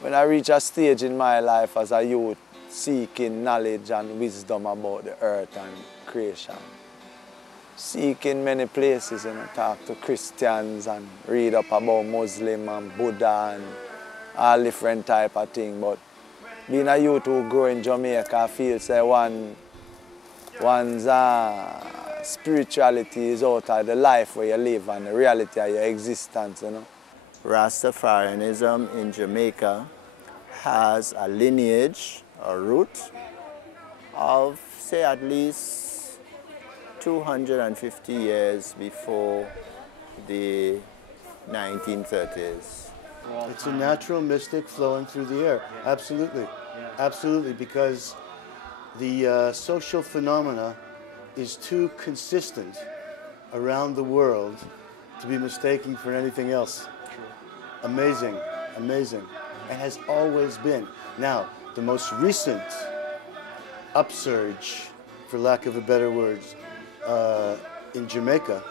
When I reach a stage in my life as a youth, seeking knowledge and wisdom about the earth and creation. Seeking many places, you know, talk to Christians and read up about Muslim and Buddha and all different type of things. But being a youth who grew in Jamaica, I feel say one's spirituality is out of the life where you live and the reality of your existence, you know. Rastafarianism in Jamaica has a lineage, a root of, say, at least 250 years before the 1930s. It's a natural mystic flowing through the air. Absolutely. Absolutely, because the social phenomena is too consistent around the world to be mistaken for anything else. Amazing, amazing, and has always been. Now, the most recent upsurge, for lack of a better word, in Jamaica,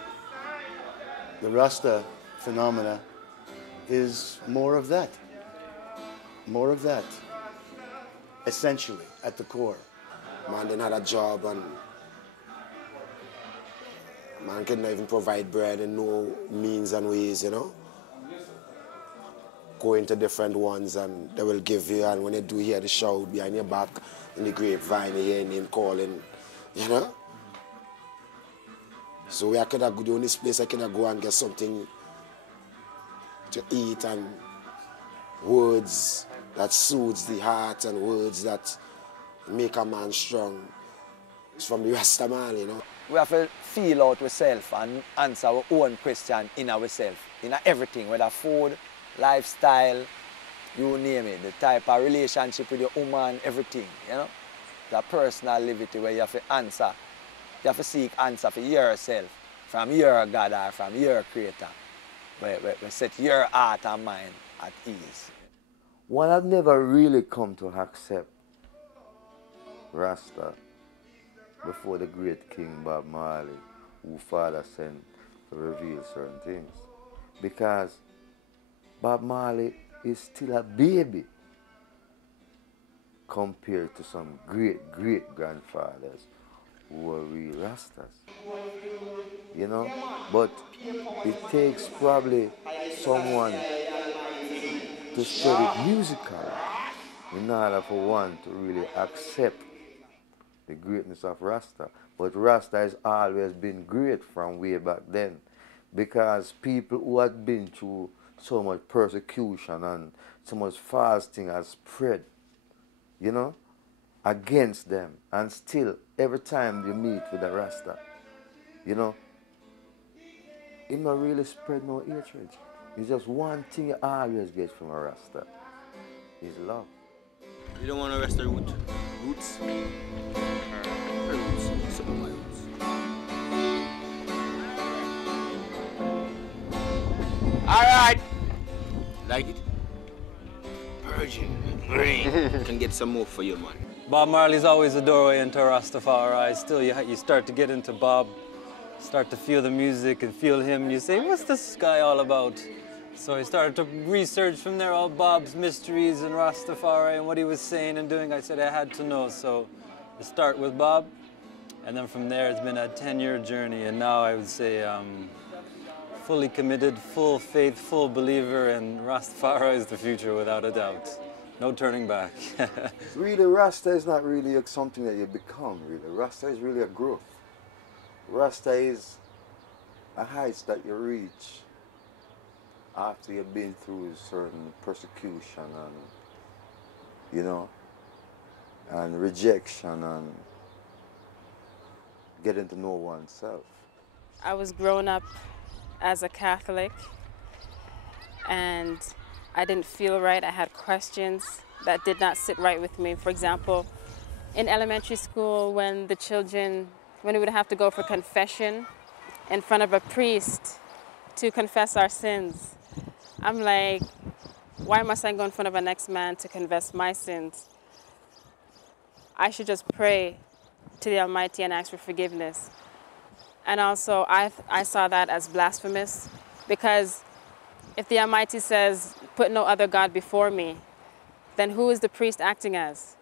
the Rasta phenomena is more of that. More of that, essentially, at the core. Man didn't have a job and man couldn't even provide bread in no means and ways, you know. Go into different ones and they will give you, and when you do hear the shout behind your back in the grapevine, you hear your name calling, you know. So I could go to this place, I could go and get something to eat and words that soothes the heart and words that make a man strong. It's from the Rastaman, you know. We have to feel out ourselves and answer our own question in ourselves, in everything, whether food, lifestyle, you name it, the type of relationship with your woman, everything, you know. The personal liberty where you have to answer, you have to seek answer for yourself, from your God or from your Creator, where set your heart and mind at ease. One had never really come to accept Rasta before the great King Bob Marley, who Father sent to reveal certain things. Because Bob Marley is still a baby compared to some great-great-grandfathers who were real Rastas. You know? But it takes probably someone to study musically in order for one to really accept the greatness of Rasta. But Rasta has always been great from way back then, because people who had been through so much persecution and so much fasting has spread, you know, against them. And still, every time you meet with a Rasta, you know, he not really spread no hatred. It's just one thing you always get from a Rasta, is love. You don't want to rest the roots? Roots. Some of my roots. All right. Like it? Virgin green. Can get some more for you, man. Bob Marley's always a doorway into Rastafari. Still, you start to get into Bob, start to feel the music and feel him, and you say, what's this guy all about? So I started to research from there all Bob's mysteries and Rastafari and what he was saying and doing. I said I had to know, so I start with Bob, and then from there it's been a 10-year journey, and now I would say fully committed, full faith, full believer, and Rastafari is the future without a doubt. No turning back. Really, Rasta is not really something that you become, really. Rasta is really a growth. Rasta is a heights that you reach after you've been through certain persecution and, you know, and rejection and getting to know oneself. I was grown up as a Catholic, and I didn't feel right. I had questions that did not sit right with me. For example, in elementary school, when we would have to go for confession in front of a priest to confess our sins, I'm like, why must I go in front of a next man to confess my sins? I should just pray to the Almighty and ask for forgiveness. And also, I saw that as blasphemous, because if the Almighty says, put no other God before me, then who is the priest acting as?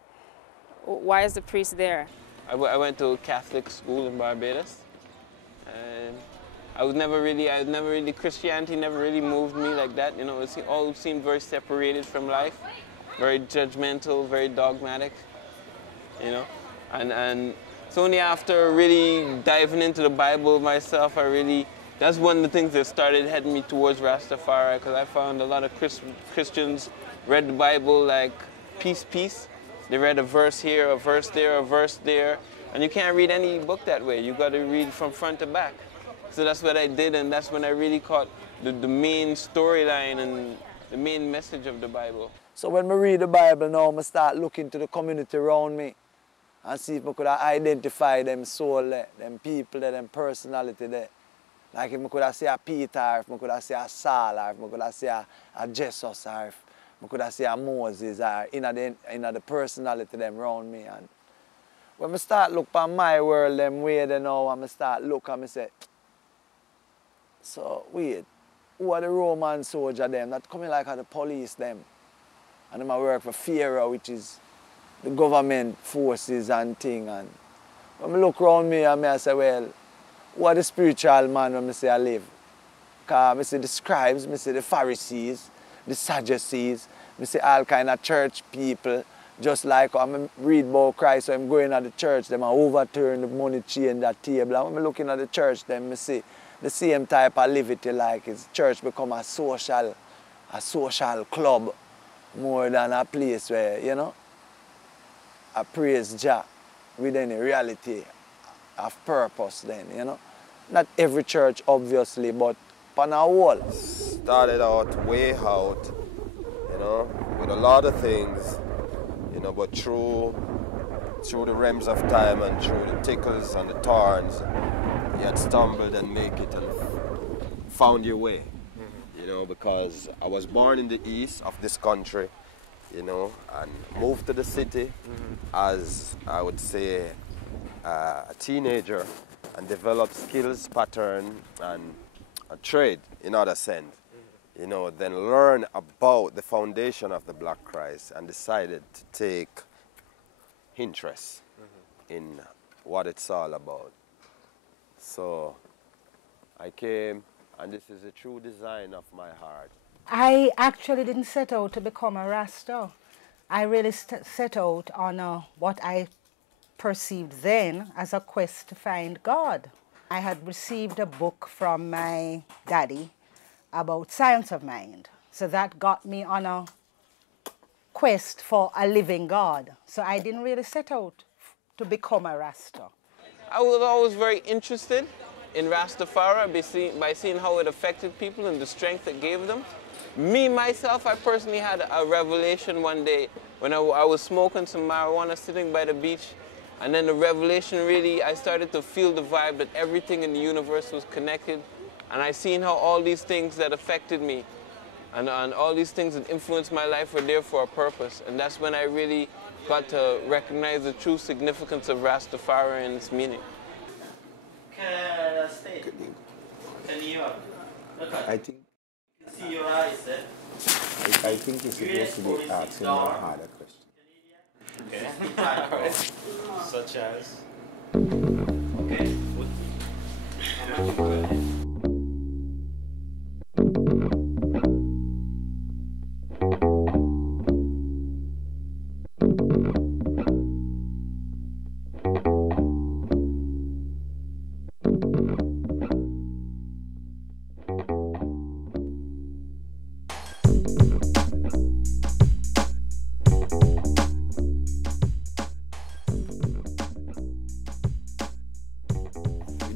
Why is the priest there? I went to a Catholic school in Barbados, and I was never really, Christianity never really moved me like that. You know, it all seemed very separated from life, very judgmental, very dogmatic, you know. And it's only after really diving into the Bible myself, that's one of the things that started heading me towards Rastafari, because I found a lot of Christians read the Bible like piece. They read a verse here, a verse there, a verse there, and you can't read any book that way. You got to read from front to back. So that's what I did, and that's when I really caught the main storyline and the main message of the Bible. So when I read the Bible now, I start looking to the community around me and see if I could identify them soul there, them people there, them personality there. Like if I could say a Peter, or if I could say a Saul, or if I could say a Jesus, or if I could say a Moses, or in the personality them around me. And when I start look at my world them way they know, and I start look and I say, so wait, who are the Roman soldier them that coming like the police them? And them I work for Pharaoh, which is the government forces and thing. And when I look around me and I say, well, who are the spiritual man when I say I live? Because I see the scribes, I see the Pharisees, the Sadducees, I see all kind of church people. Just like when I read about Christ, when I'm going to the church, them I overturn the money chain, that table. And when I'm looking at the church, then I see the same type of liberty, like it's church become a social club more than a place where, you know, I praise Jah with any reality of purpose then, you know. Not every church, obviously, but on a whole. Started out way out, you know, with a lot of things, you know, but through the realms of time and through the tickles and the thorns, you had stumbled and make it and found your way, you know, because I was born in the east of this country, you know, and moved to the city as, I would say, a teenager, and developed skills, pattern, and a trade in other sense, you know, then learn about the foundation of the Black Christ and decided to take interest in what it's all about. So I came, and this is the true design of my heart. I actually didn't set out to become a Rasta. I really set out on what I perceived then as a quest to find God. I had received a book from my daddy about science of mind. So that got me on a quest for a living God. So I didn't really set out to become a Rasta. I was always very interested in Rastafari by seeing how it affected people and the strength it gave them. Me, myself, I personally had a revelation one day when I was smoking some marijuana sitting by the beach, and then the revelation really, I started to feel the vibe that everything in the universe was connected, and I seen how all these things that affected me and all these things that influenced my life were there for a purpose, and that's when I really got to recognize the true significance of Rastafari and its meaning. I think see your eyes, eh? I think you're supposed to be asking a harder question. Okay. Such as? Okay.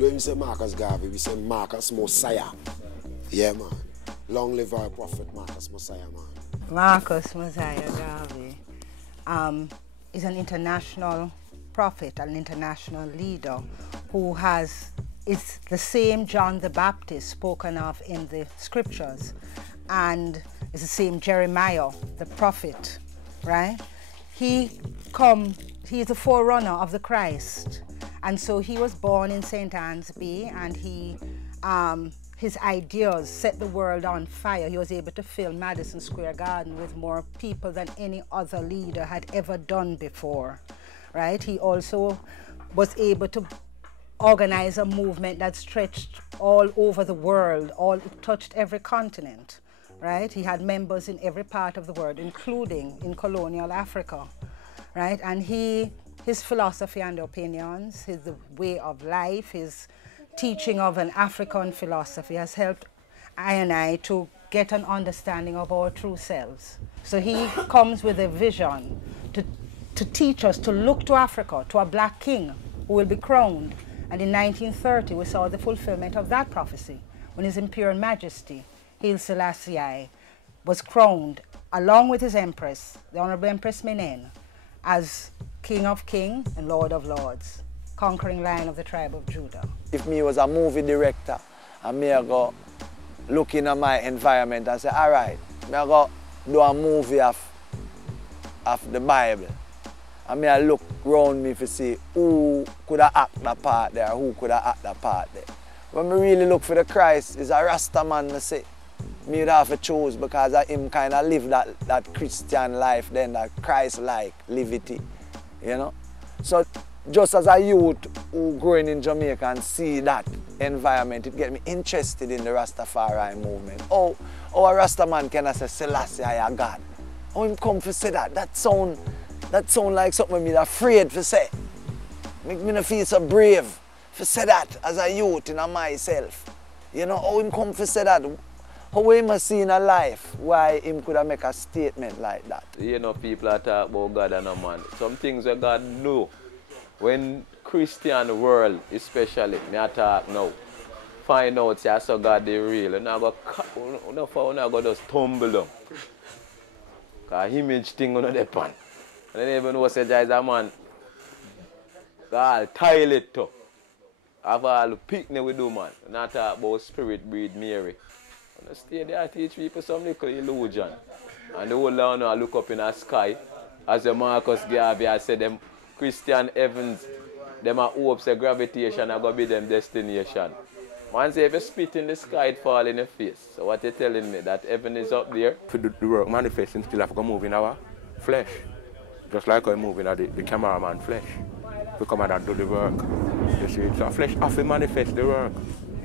We say Marcus Garvey, we say Marcus Messiah. Yeah, man. Long live our prophet Marcus Messiah, man. Marcus Messiah Garvey is an international prophet, an international leader who is the same John the Baptist spoken of in the scriptures, and is the same Jeremiah, the prophet, right? He is a forerunner of the Christ. And so he was born in St. Anne's Bay, and his ideas set the world on fire. He was able to fill Madison Square Garden with more people than any other leader had ever done before, right? He also was able to organize a movement that stretched all over the world, it touched every continent, right? He had members in every part of the world, including in colonial Africa, right? And his philosophy and opinions, his way of life, his teaching of an African philosophy has helped I and I to get an understanding of our true selves. So he comes with a vision to teach us to look to Africa, to a black king who will be crowned. And in 1930, we saw the fulfillment of that prophecy when His Imperial Majesty, Haile Selassie, was crowned along with his Empress, the Honorable Empress Menen, as King of Kings and Lord of Lords, conquering Lion of the tribe of Judah. If me was a movie director, and me I go look in my environment and say, all right, me I go do a movie of the Bible. And me I look around me to see who could have act that part there, who could have act that part there. When me really look for the Christ, is a Rasta man, me say. Me would have to choose because of him kind of live that Christian life, then that Christ-like livity, you know. So just as a youth who growing in Jamaica and see that environment, it get me interested in the Rastafarian movement. Oh, a Rasta man can say Selassie I a God. How him come to say that? That sound like something me afraid to say. Make me not feel so brave to say that as a youth in myself. You know, how him come to say that? How we must see in a life why him could have make a statement like that. You know, people are talk about God and a man. Some things that God know. When Christian world especially, me I talk now, find out yeah, so God they real. And I go just tumble down. Because image thing on the pan. And then even know say there is a man. God tile it too. Have all picnic we do man. And I talk about spirit breed Mary. I stay there, I teach people some little illusion. And the whole land I look up in the sky, as the Marcus Garvey I said, them Christian heavens, them are hopes of gravitation are going to be them destination. Man say if you spit in the sky, it fall in your face. So what you telling me, that heaven is up there? For the work manifesting still have to move in our flesh. Just like I move in the cameraman flesh. We come out and do the work. You see, so flesh have to manifest the work.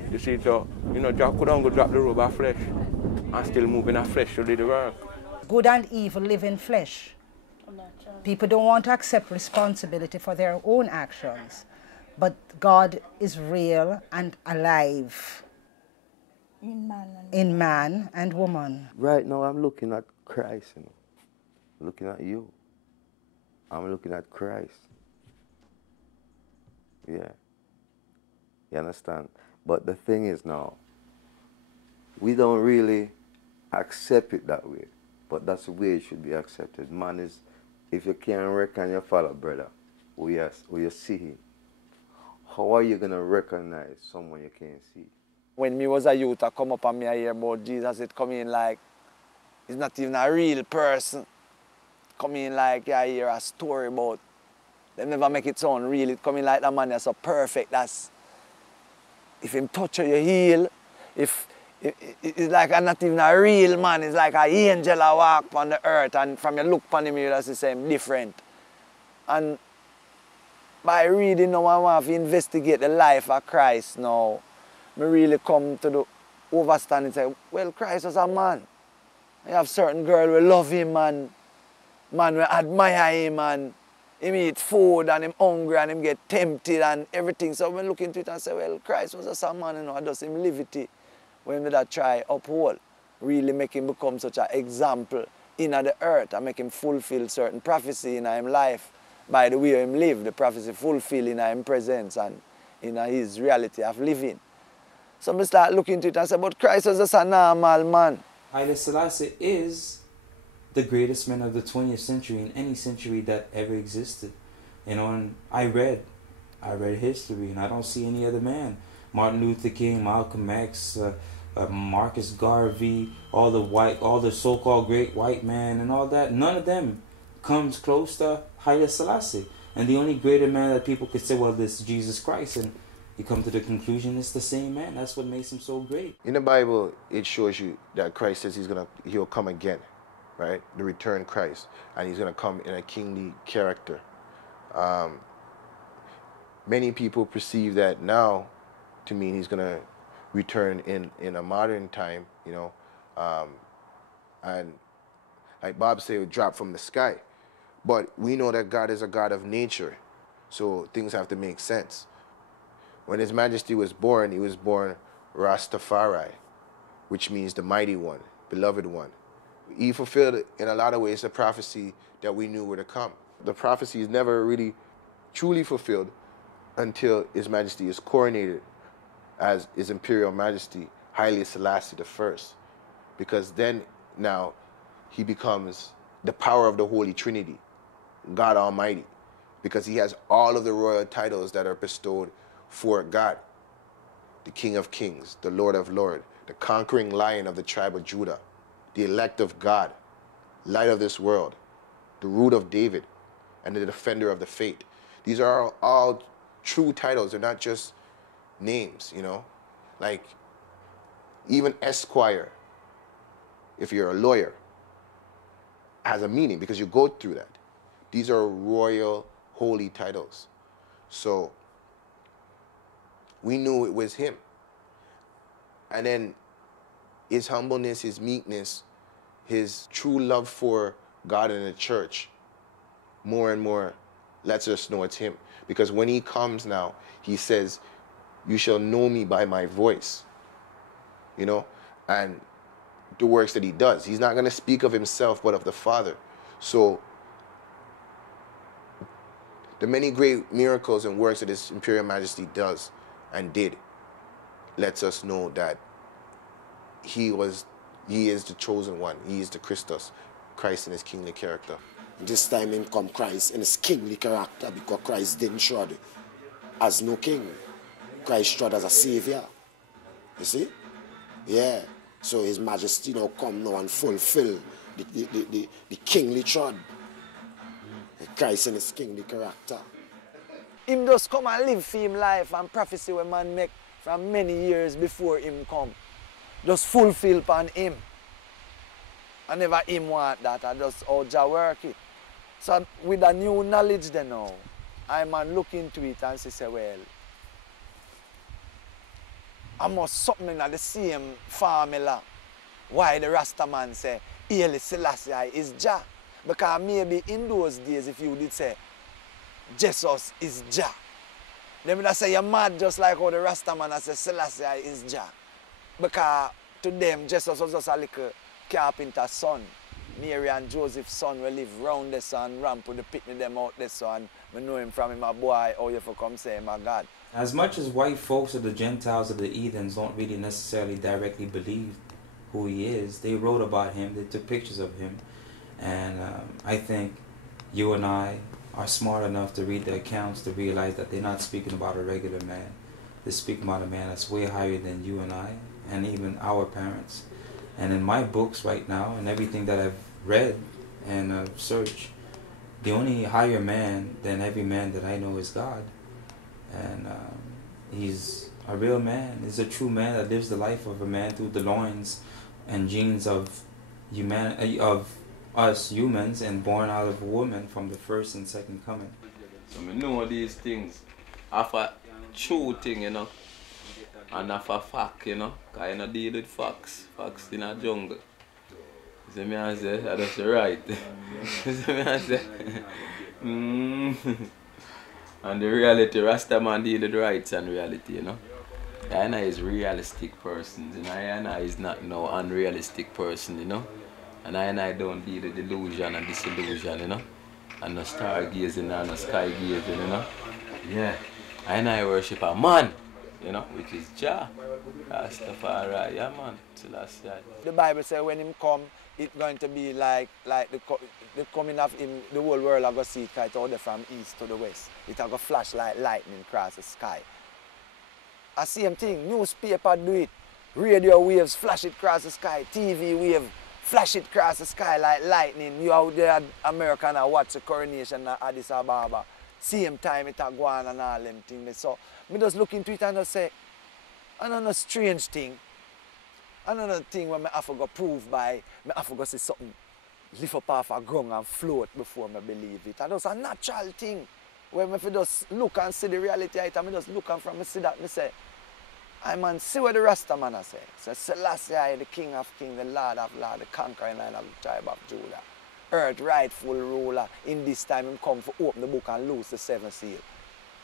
You see, so, you know, Jack could go drop the robe of flesh and still move in a flesh to do the work. Good and evil live in flesh. People don't want to accept responsibility for their own actions, but God is real and alive in man and woman. Right now I'm looking at Christ, you know. Looking at you. I'm looking at Christ. Yeah. You understand? But the thing is now, we don't really accept it that way. But that's the way it should be accepted. Man is, if you can't reckon your fellow brother, or you see him, how are you going to recognize someone you can't see? When me was a youth, I come up and me I hear about Jesus, it come in like, he's not even a real person. Come in like, I hear a story about, they never make it sound real. It come in like that man is so perfect, that's, if him touch you, you heal. If it's like not even a real man, it's like an angel I walk on the earth, and from your look upon him, you just say him different. And by reading now, I want to investigate the life of Christ now. I really come to the overstanding and say, well, Christ was a man. I have certain girl who love him and man will admire him and him eat food and him hungry and him get tempted and everything. So when I look into it and say, well, Christ was just a man, you know, I just him live it. When we that try uphold, really make him become such an example in the earth and make him fulfill certain prophecy in his life by the way him live, the prophecy fulfill in his presence and in his reality of living. So I start looking into it and say, but Christ was just a normal man. Haile Selassie is the greatest man of the 20th century in any century that ever existed. You know, and I read history, and I don't see any other man. Martin Luther King, Malcolm X, Marcus Garvey, all the so-called great white man and all that. None of them comes close to Haile Selassie. And the only greater man that people could say, well, this is Jesus Christ. And you come to the conclusion it's the same man. That's what makes him so great. In the Bible, it shows you that Christ says he'll come again, right? The return Christ, and he's gonna come in a kingly character. Many people perceive that now to mean he's gonna return in a modern time, you know, and like Bob said, it would drop from the sky. But we know that God is a God of nature, so things have to make sense. When His Majesty was born, he was born Rastafari, which means the mighty one, beloved one. He fulfilled, in a lot of ways, the prophecy that we knew were to come. The prophecy is never really truly fulfilled until His Majesty is coronated as His Imperial Majesty, Haile Selassie I, because then now he becomes the power of the Holy Trinity, God Almighty, because he has all of the royal titles that are bestowed for God: the King of Kings, the Lord of Lords, the conquering Lion of the tribe of Judah, the elect of God, light of this world, the root of David, and the defender of the faith. These are all true titles. They're not just names, you know? Like, even Esquire, if you're a lawyer, has a meaning because you go through that. These are royal, holy titles. So we knew it was him. And then his humbleness, his meekness, his true love for God and the church, more and more lets us know it's him. Because when he comes now, he says, "You shall know me by my voice," you know, and the works that he does. He's not going to speak of himself, but of the Father. So the many great miracles and works that His Imperial Majesty does and did lets us know that he is the chosen one. He is the Christus, Christ in his kingly character. This time in come Christ in his kingly character, because Christ didn't shroud as no king. Christ shroud as a savior. You see? Yeah. So His Majesty now come now and fulfill the kingly shroud. Christ in his kingly character. Him just come and live for him life and prophecy when man make from many years before him come. Just fulfill upon him. And never him want that, I just how Jah work it. So with a new knowledge then now, I man look into it and say, well, I must something in the same formula. Why the Rasta man say, Haile Selassie is Jah. Because maybe in those days, if you did say, Jesus is Jah, they would say you're mad, just like how the Rasta man say Selassie is Jah. Because to them, Jesus was just a little carpenter's son. Mary and Joseph's son will live round this and ramp with the picnic them out this and I know him from him a boy, how you for come say my God. As much as white folks or the Gentiles or the heathens don't really necessarily directly believe who he is, they wrote about him, they took pictures of him, and I think you and I are smart enough to read the accounts to realize that they're not speaking about a regular man. They're speaking about a man that's way higher than you and I, and even our parents. And in my books right now, and everything that I've read and searched, the only higher man than every man that I know is God. And he's a real man. He's a true man that lives the life of a man through the loins and genes of us humans, and born out of a woman from the first and second coming. So I know these things of a true thing, you know, and of a fact, you know, because I don't deal with facts in a jungle. See me I say, that's right. See me I say, And the reality, Rasta man deal with rights and reality, you know. Diana is realistic person, you know. Diana is not no unrealistic person, you know. And I don't deal with delusion and disillusion, you know. And no stargazing and no sky gazing, you know. Yeah. I worship a man, you know, which is Jah. Rastafari, yeah man. Selassie. The Bible says when him come, it's going to be like the coming of him, the whole world are going to see it right out there from east to the west. It's going to flash like lightning across the sky. The same thing, newspaper do it, radio waves flash it across the sky, TV wave flash it across the sky like lightning. You out there American and watch the coronation at Addis Ababa. same time it a go on and all them things. So me just look into it and just say, another strange thing, another thing where I have to go prove by, I have to go see something lift up off a ground and float before I believe it. And that's a natural thing. Where if you just look and see the reality of it, I just look and from me see that, me say, I man, see what the Rasta man I say. So Selassie, the King of Kings, the Lord of Lords, the conquering lion of the tribe of Judah. Earth rightful ruler. In this time him come to open the book and loose the 7th seal.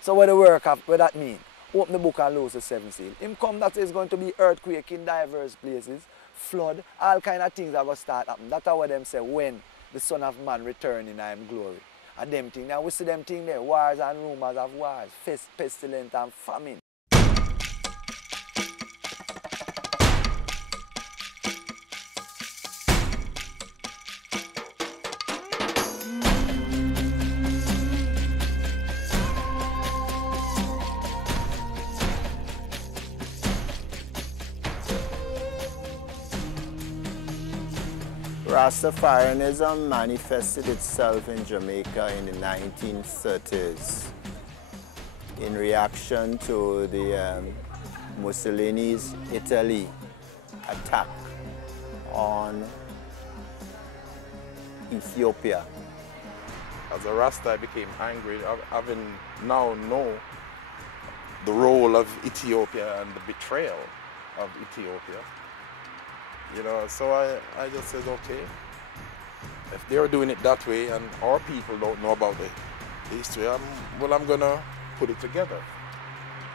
So what the work of what that mean? Open the book and loose the 7th seal. Him come that is going to be earthquake in diverse places, flood, all kind of things are going to start happening. That's what them say when the Son of Man return in him glory. And them things, now we see them things there, wars and rumors of wars, pestilence and famine. Rastafarianism manifested itself in Jamaica in the 1930s in reaction to the Mussolini's Italy attack on Ethiopia. As a Rasta, I became angry, having now know the role of Ethiopia and the betrayal of Ethiopia. You know, so I just said, okay, if they're doing it that way and our people don't know about the history, I'm gonna put it together.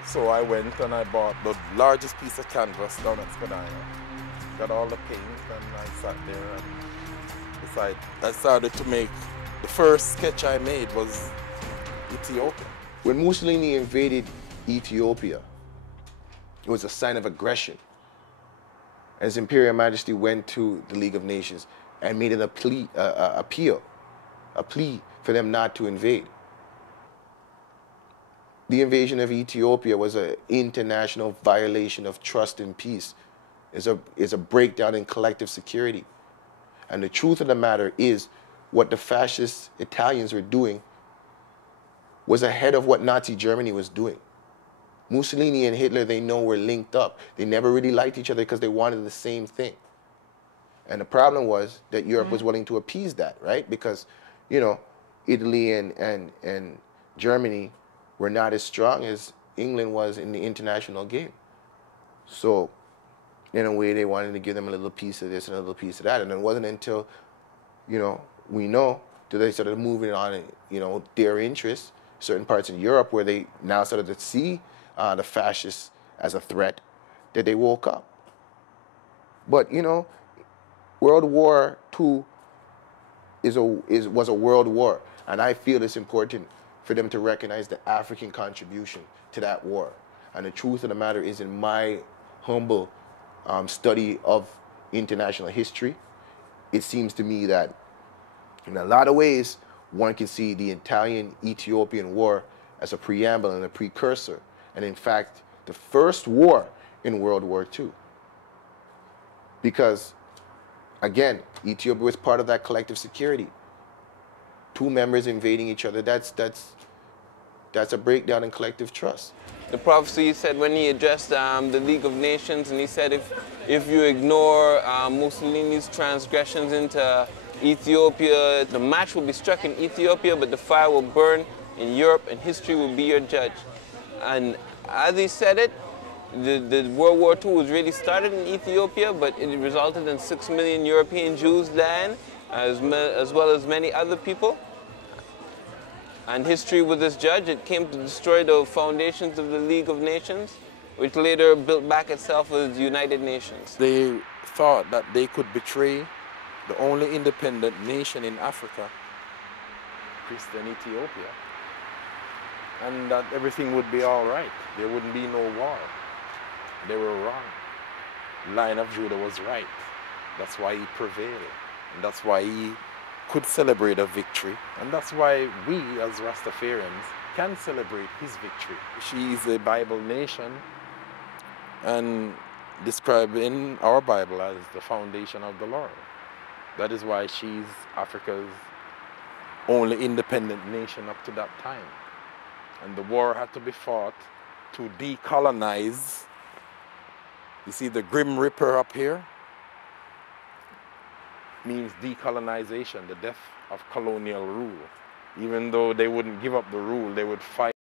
So I went and I bought the largest piece of canvas down at Spadina, got all the paint, and I sat there and I started to make, the first sketch I made was Ethiopia. When Mussolini invaded Ethiopia, it was a sign of aggression. His Imperial Majesty went to the League of Nations and made it a plea for them not to invade. The invasion of Ethiopia was an international violation of trust and peace. It's a breakdown in collective security. And the truth of the matter is, what the fascist Italians were doing was ahead of what Nazi Germany was doing. Mussolini and Hitler, they know, were linked up. They never really liked each other because they wanted the same thing. And the problem was that Europe was willing to appease that, right? Because, you know, Italy and Germany were not as strong as England was in the international game. So, in a way, they wanted to give them a little piece of this and a little piece of that. And it wasn't until, you know, we know that they started moving on, you know, their interests, certain parts in Europe where they now started to see the fascists as a threat, that they woke up. But, you know, World War II was a world war, and I feel it's important for them to recognize the African contribution to that war. And the truth of the matter is, in my humble study of international history, it seems to me that in a lot of ways, one can see the Italian-Ethiopian War as a preamble and a precursor, and in fact, the first war in World War II. Because, again, Ethiopia was part of that collective security. Two members invading each other, that's a breakdown in collective trust. The prophecy said when he addressed the League of Nations, and he said if you ignore Mussolini's transgressions into Ethiopia, the match will be struck in Ethiopia, but the fire will burn in Europe, and history will be your judge. And as he said it, the World War II was really started in Ethiopia, but it resulted in 6 million European Jews dying, as well as many other people. And history was this judge. It came to destroy the foundations of the League of Nations, which later built back itself as the United Nations. They thought that they could betray the only independent nation in Africa, Christian Ethiopia, and that everything would be all right. There wouldn't be no war. They were wrong. Lion of Judah was right. That's why he prevailed. And that's why he could celebrate a victory. And that's why we, as Rastafarians, can celebrate his victory. She is a Bible nation and described in our Bible as the foundation of the Lord. That is why she's Africa's only independent nation up to that time. And the war had to be fought to decolonize. You see the Grim Reaper up here? Means decolonization, the death of colonial rule. Even though they wouldn't give up the rule, they would fight.